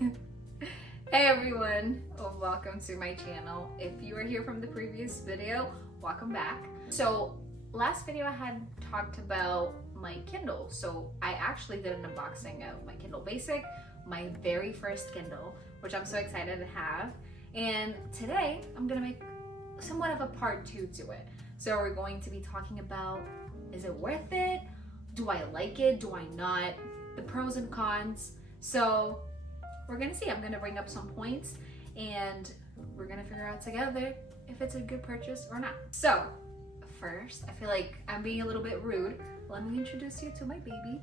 Hey everyone, welcome to my channel. If you were here from the previous video, welcome back. So last video I had talked about my Kindle. So I actually did an unboxing of my Kindle Basic, my very first Kindle, which I'm so excited to have. And today I'm gonna make somewhat of a part 2 to it. So we're going to be talking about, is it worth it? Do I like it? Do I not? The pros and cons. So we're gonna see. I'm gonna bring up some points and we're gonna figure out together if it's a good purchase or not. So first, I feel like I'm being a little bit rude. Let me introduce you to my baby.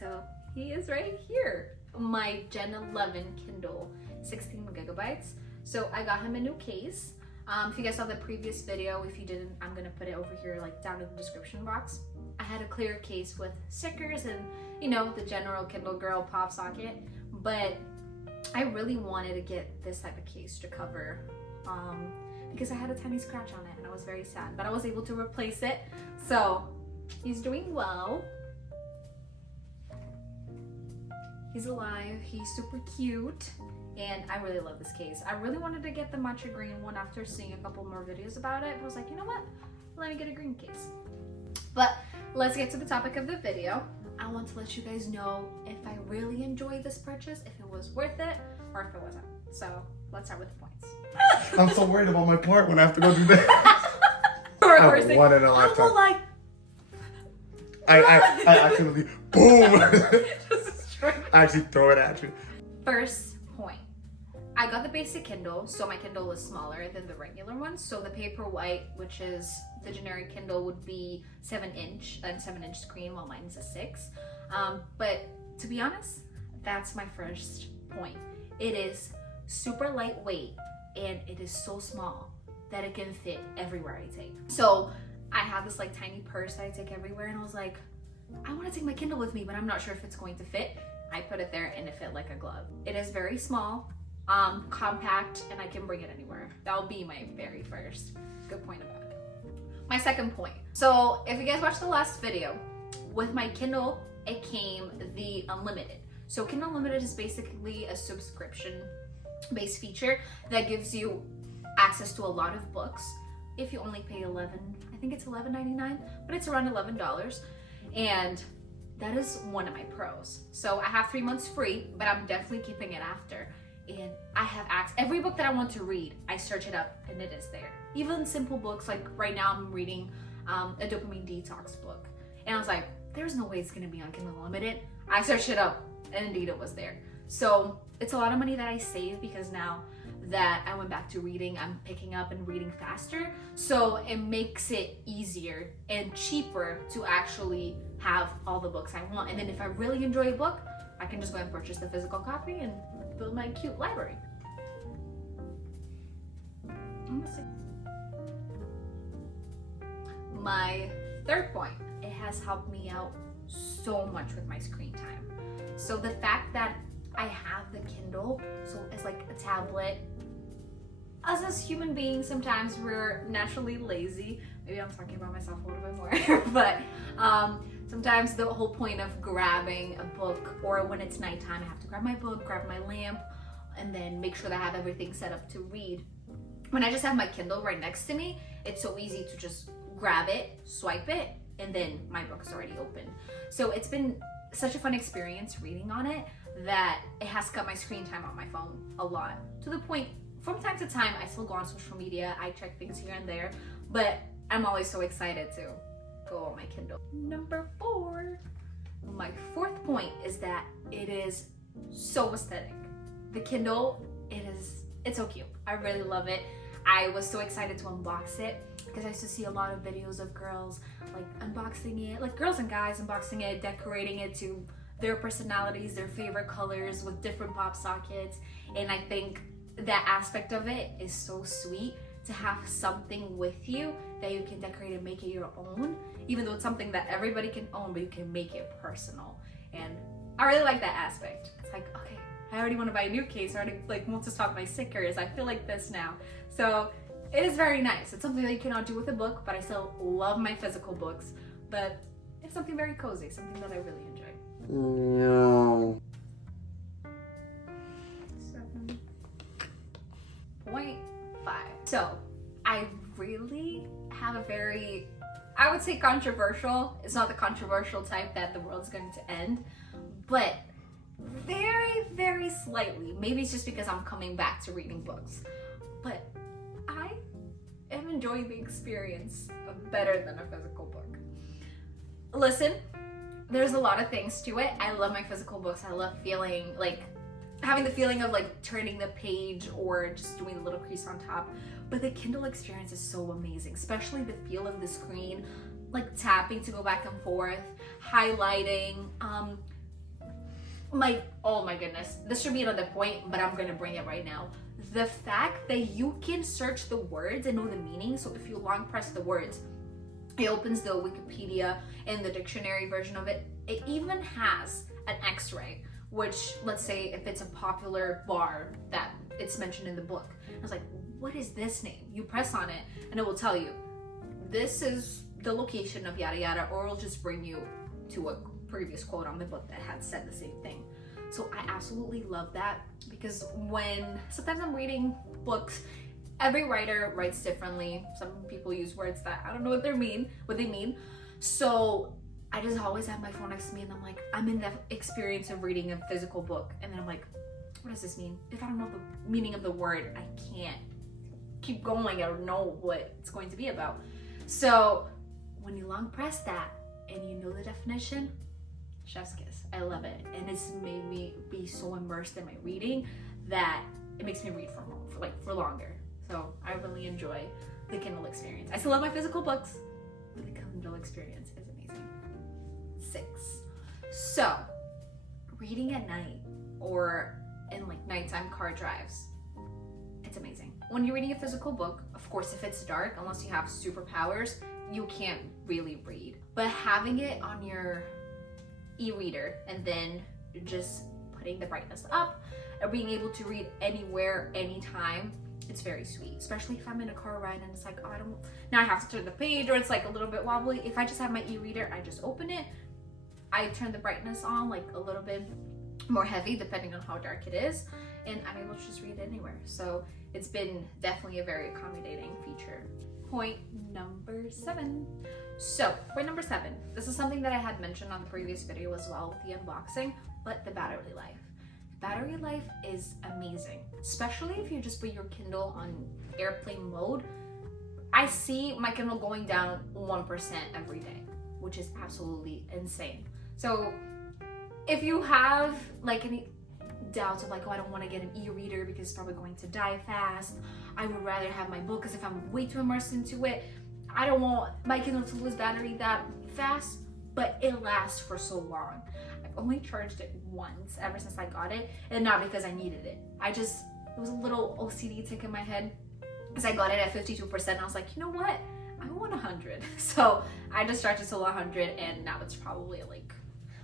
So he is right here. My Gen 11 Kindle, 16 gigabytes. So I got him a new case. If you guys saw the previous video, if you didn't, I'm gonna put it over here, like down in the description box. I had a clear case with stickers and, you know, the general Kindle Girl pop socket, but I really wanted to get this type of case to cover because I had a tiny scratch on it and I was very sad, but I was able to replace it. So he's doing well. He's alive, he's super cute, and I really love this case. I really wanted to get the matcha green one after seeing a couple more videos about it. I was like, you know what? Let me get a green case. But let's get to the topic of the video. I want to let you guys know if I really enjoyed this purchase, if it was worth it, or if it wasn't. So let's start with the points. I'm so worried about my part when I have to go do that. Reversing. One in a lifetime. Like, I accidentally, boom! I actually throw it at you. First point. I got the basic Kindle, so my Kindle is smaller than the regular one. So the Paperwhite, which is the generic Kindle, would be 7-inch, and 7-inch screen, while mine's a 6. But to be honest, that's my first point. It is super lightweight, and it is so small that it can fit everywhere I take. So I have this like tiny purse that I take everywhere, and I was like, I want to take my Kindle with me, but I'm not sure if it's going to fit. I put it there and it fit like a glove. It is very small, compact, and I can bring it anywhere. That'll be my very first good point about it. My second point. So if you guys watched the last video, with my Kindle, it came the Unlimited. So Kindle Unlimited is basically a subscription-based feature that gives you access to a lot of books if you only pay I think it's $11.99, but it's around $11. And that is one of my pros. So I have 3 months free, but I'm definitely keeping it after. And I have access, every book that I want to read, I search it up and it is there. Even simple books, like right now I'm reading a dopamine detox book. And I was like, there's no way it's gonna be on Kindle Unlimited. I searched it up and indeed it was there. So it's a lot of money that I save because now that I went back to reading, I'm picking up and reading faster. So it makes it easier and cheaper to actually have all the books I want. And then if I really enjoy a book, I can just go and purchase the physical copy and build my cute library. My third point, it has helped me out so much with my screen time. So the fact that I have the Kindle, so it's like a tablet. Us as human beings, sometimes we're naturally lazy. Maybe I'm talking about myself a little bit more, but sometimes the whole point of grabbing a book, or when it's nighttime, I have to grab my book, grab my lamp, and then make sure that I have everything set up to read. When I just have my Kindle right next to me, it's so easy to just grab it, swipe it, and then my book is already open. So it's been such a fun experience reading on it that it has cut my screen time on my phone a lot. To the point, from time to time, I still go on social media, I check things here and there, but I'm always so excited to go on my Kindle. Number 4. My fourth point is that it is so aesthetic. The Kindle, it's so cute. I really love it. I was so excited to unbox it because I used to see a lot of videos of girls like unboxing it, like girls and guys unboxing it, decorating it to their personalities, their favorite colors with different pop sockets. And I think that aspect of it is so sweet, to have something with you that you can decorate and make it your own, even though it's something that everybody can own, but you can make it personal. And I really like that aspect. It's like, okay, I already want to buy a new case. I already like want to swap my stickers. I feel like this now. So it is very nice. It's something that you cannot do with a book, but I still love my physical books. But it's something very cozy, something that I really enjoy. No. So I really have a very, I would say controversial. It's not the controversial type that the world's going to end, but very, very slightly. Maybe it's just because I'm coming back to reading books, but I am enjoying the experience better than a physical book. Listen, there's a lot of things to it. I love my physical books. I love feeling like having the feeling of like turning the page or just doing the little crease on top. But the Kindle experience is so amazing, especially the feel of the screen, like tapping to go back and forth, highlighting. Oh my goodness, this should be another point, but I'm gonna bring it right now. The fact that you can search the words and know the meaning. So if you long press the words, it opens the Wikipedia and the dictionary version of it. It even has an X-ray, which, let's say if it's a popular bar that it's mentioned in the book. I was like, what is this name? You press on it and it will tell you, this is the location of yada yada, or it'll just bring you to a previous quote on the book that had said the same thing. So I absolutely love that, because when sometimes I'm reading books, every writer writes differently. Some people use words that I don't know what they mean. So I just always have my phone next to me and I'm like, I'm in that experience of reading a physical book. And then I'm like, what does this mean? If I don't know the meaning of the word, I can't keep going or know what it's going to be about. So when you long press that and you know the definition, chef's kiss. I love it. And it's made me be so immersed in my reading that it makes me read for longer. So I really enjoy the Kindle experience. I still love my physical books, but the Kindle experience is amazing. 6. So reading at night or in like nighttime car drives, it's amazing. When you're reading a physical book, of course, if it's dark, unless you have superpowers, you can't really read. But having it on your e-reader and then just putting the brightness up and being able to read anywhere, anytime, it's very sweet. Especially if I'm in a car ride and it's like, oh, now I have to turn the page, or it's like a little bit wobbly. If I just have my e-reader, I just open it, I turn the brightness on like a little bit more heavy depending on how dark it is, and I'm able to just read anywhere. So it's been definitely a very accommodating feature. Point number 7. So point number 7, this is something that I had mentioned on the previous video as well with the unboxing, but the battery life. Battery life is amazing, especially if you just put your Kindle on airplane mode. I see my Kindle going down 1% every day, which is absolutely insane. So if you have like any doubts of like, oh, I don't want to get an e-reader because it's probably going to die fast, I would rather have my book, because if I'm way too immersed into it, I don't want my Kindle to lose battery that fast, but it lasts for so long. I've only charged it once ever since I got it, and not because I needed it. It was a little OCD tick in my head because I got it at 52%. And I was like, you know what? I want 100. So I just charged it to 100, and now it's probably like,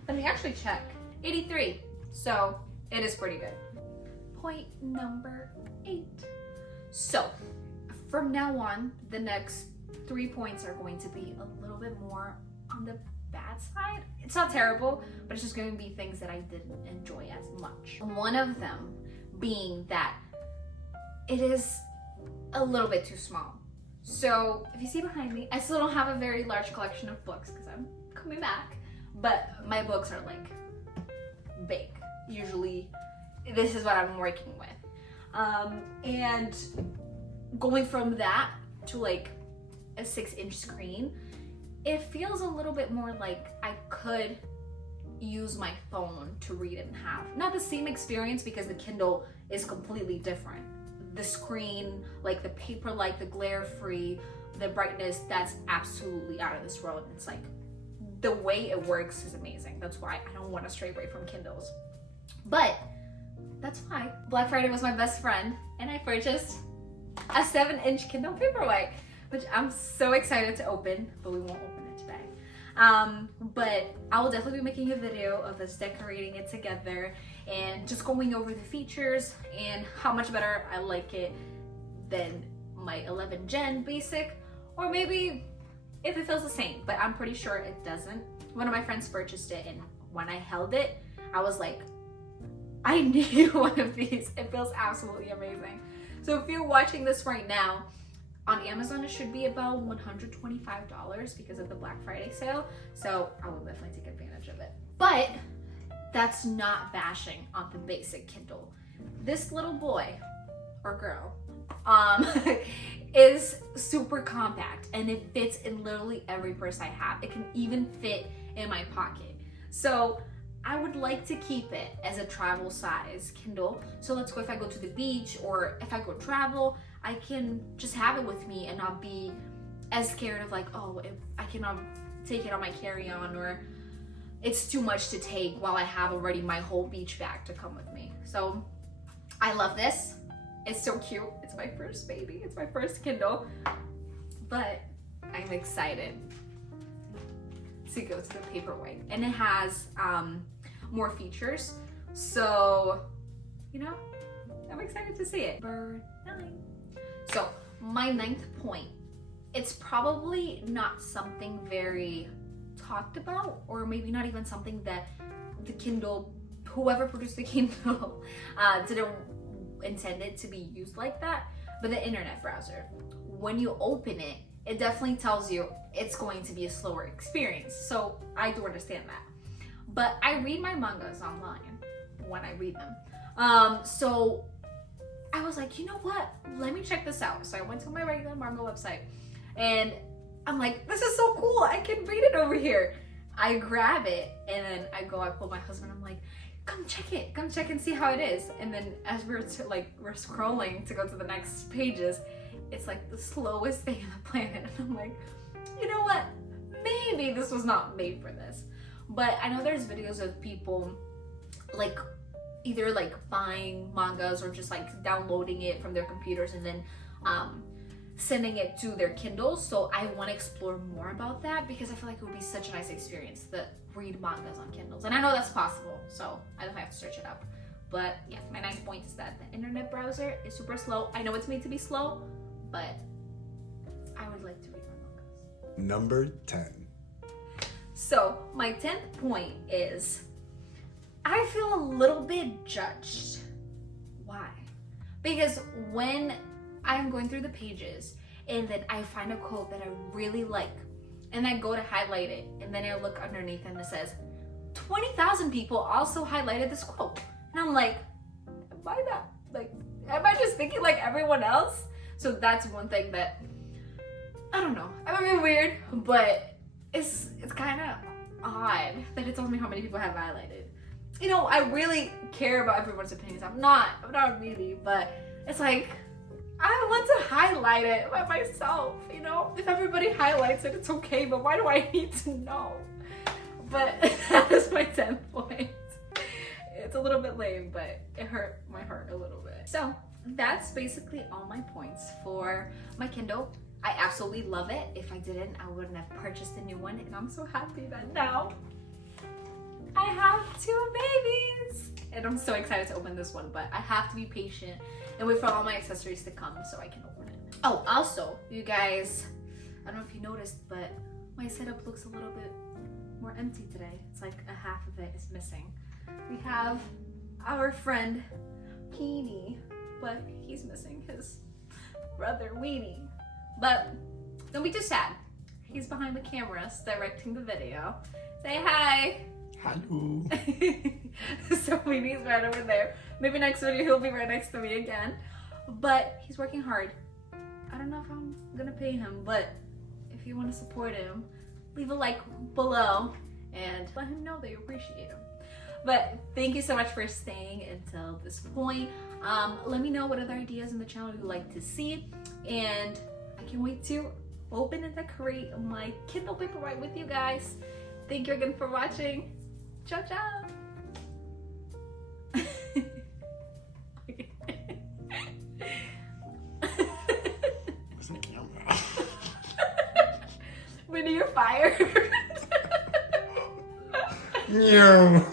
let me actually check, 83. So it is pretty good. Point number 8. So from now on, the next 3 points are going to be a little bit more on the bad side. It's not terrible, but it's just going to be things that I didn't enjoy as much. One of them being that it is a little bit too small. So if you see behind me, I still don't have a very large collection of books because I'm coming back, but my books are like big. Usually this is what I'm working with. And going from that to like a 6-inch screen, it feels a little bit more like I could use my phone to read it and have not the same experience, because the Kindle is completely different. The screen, like the paper, like the glare free, the brightness, that's absolutely out of this world. It's like the way it works is amazing. That's why I don't want to stray away from Kindles. But that's why Black Friday was my best friend and I purchased a 7-inch Kindle Paperwhite, which I'm so excited to open, but we won't open it today. But I will definitely be making a video of us decorating it together and just going over the features and how much better I like it than my 11 Gen Basic, or maybe if it feels the same, but I'm pretty sure it doesn't. One of my friends purchased it, and when I held it, I was like, I need one of these. It feels absolutely amazing. So if you're watching this right now On Amazon, it should be about $125 because of the Black Friday sale. So I will definitely take advantage of it. But that's not bashing on the basic Kindle. This little boy or girl is super compact and it fits in literally every purse I have. It can even fit in my pocket. So I would like to keep it as a travel size Kindle. So let's go, if I go to the beach or if I go travel, I can just have it with me and not be as scared of like, oh, if I cannot take it on my carry-on, or it's too much to take while I have already my whole beach bag to come with me. So I love this. It's so cute. It's my first baby. It's my first Kindle. But I'm excited to go to the paperweight. And it has more features. So, you know, I'm excited to see it. Number 9. So my 9th point, it's probably not something very talked about, or maybe not even something that the Kindle, whoever produced the Kindle, didn't intend it to be used like that, but the internet browser. When you open it, it definitely tells you it's going to be a slower experience. So I do understand that. But I read my mangas online when I read them. So I was like, you know what? Let me check this out. So I went to my regular manga website and I'm like, this is so cool. I can read it over here. I grab it and then I pull my husband. I'm like, come check it. Come check and see how it is. And then as we're scrolling to go to the next pages, it's like the slowest thing on the planet. And I'm like, you know what? Maybe this was not made for this. But I know there's videos of people like either like buying mangas or just like downloading it from their computers and then sending it to their Kindles. So I want to explore more about that because I feel like it would be such a nice experience to read mangas on Kindles. And I know that's possible, so I don't have to search it up. But yeah, my 9th point is that the internet browser is super slow. I know it's made to be slow, but I would like to read my mangas. Number 10. So my 10th point is I feel a little bit judged. Why? Because when I'm going through the pages and then I find a quote that I really like and I go to highlight it and then I look underneath and it says 20,000 people also highlighted this quote. And I'm like, why not? Like, am I just thinking like everyone else? So that's one thing that, I don't know, I mean weird, but it's kind of odd that it tells me how many people have highlighted. You know, I really care about everyone's opinions. I'm not really, but it's like, I want to highlight it by myself, you know? If everybody highlights it, it's okay, but why do I need to know? But that is my 10th point. It's a little bit lame, but it hurt my heart a little bit. So that's basically all my points for my Kindle. I absolutely love it. If I didn't, I wouldn't have purchased a new one, and I'm so happy that now I have 2 babies. And I'm so excited to open this one, but I have to be patient and wait for all my accessories to come so I can open it. Oh, also, you guys, I don't know if you noticed, but my setup looks a little bit more empty today. It's like a half of it is missing. We have our friend Peony, but he's missing his brother Weenie. But don't be too sad. He's behind the cameras directing the video. Say hi. Hello. So Weenie's right over there. Maybe next video he'll be right next to me again. But he's working hard. I don't know if I'm gonna pay him, but if you want to support him, leave a like below and let him know that you appreciate him. But thank you so much for staying until this point. Let me know what other ideas in the channel you'd like to see, and I can't wait to open and decorate my Kindle Paperwhite with you guys. Thank you again for watching. Ciao, ciao. Where's the camera? Winnie, you're fired. Yeah.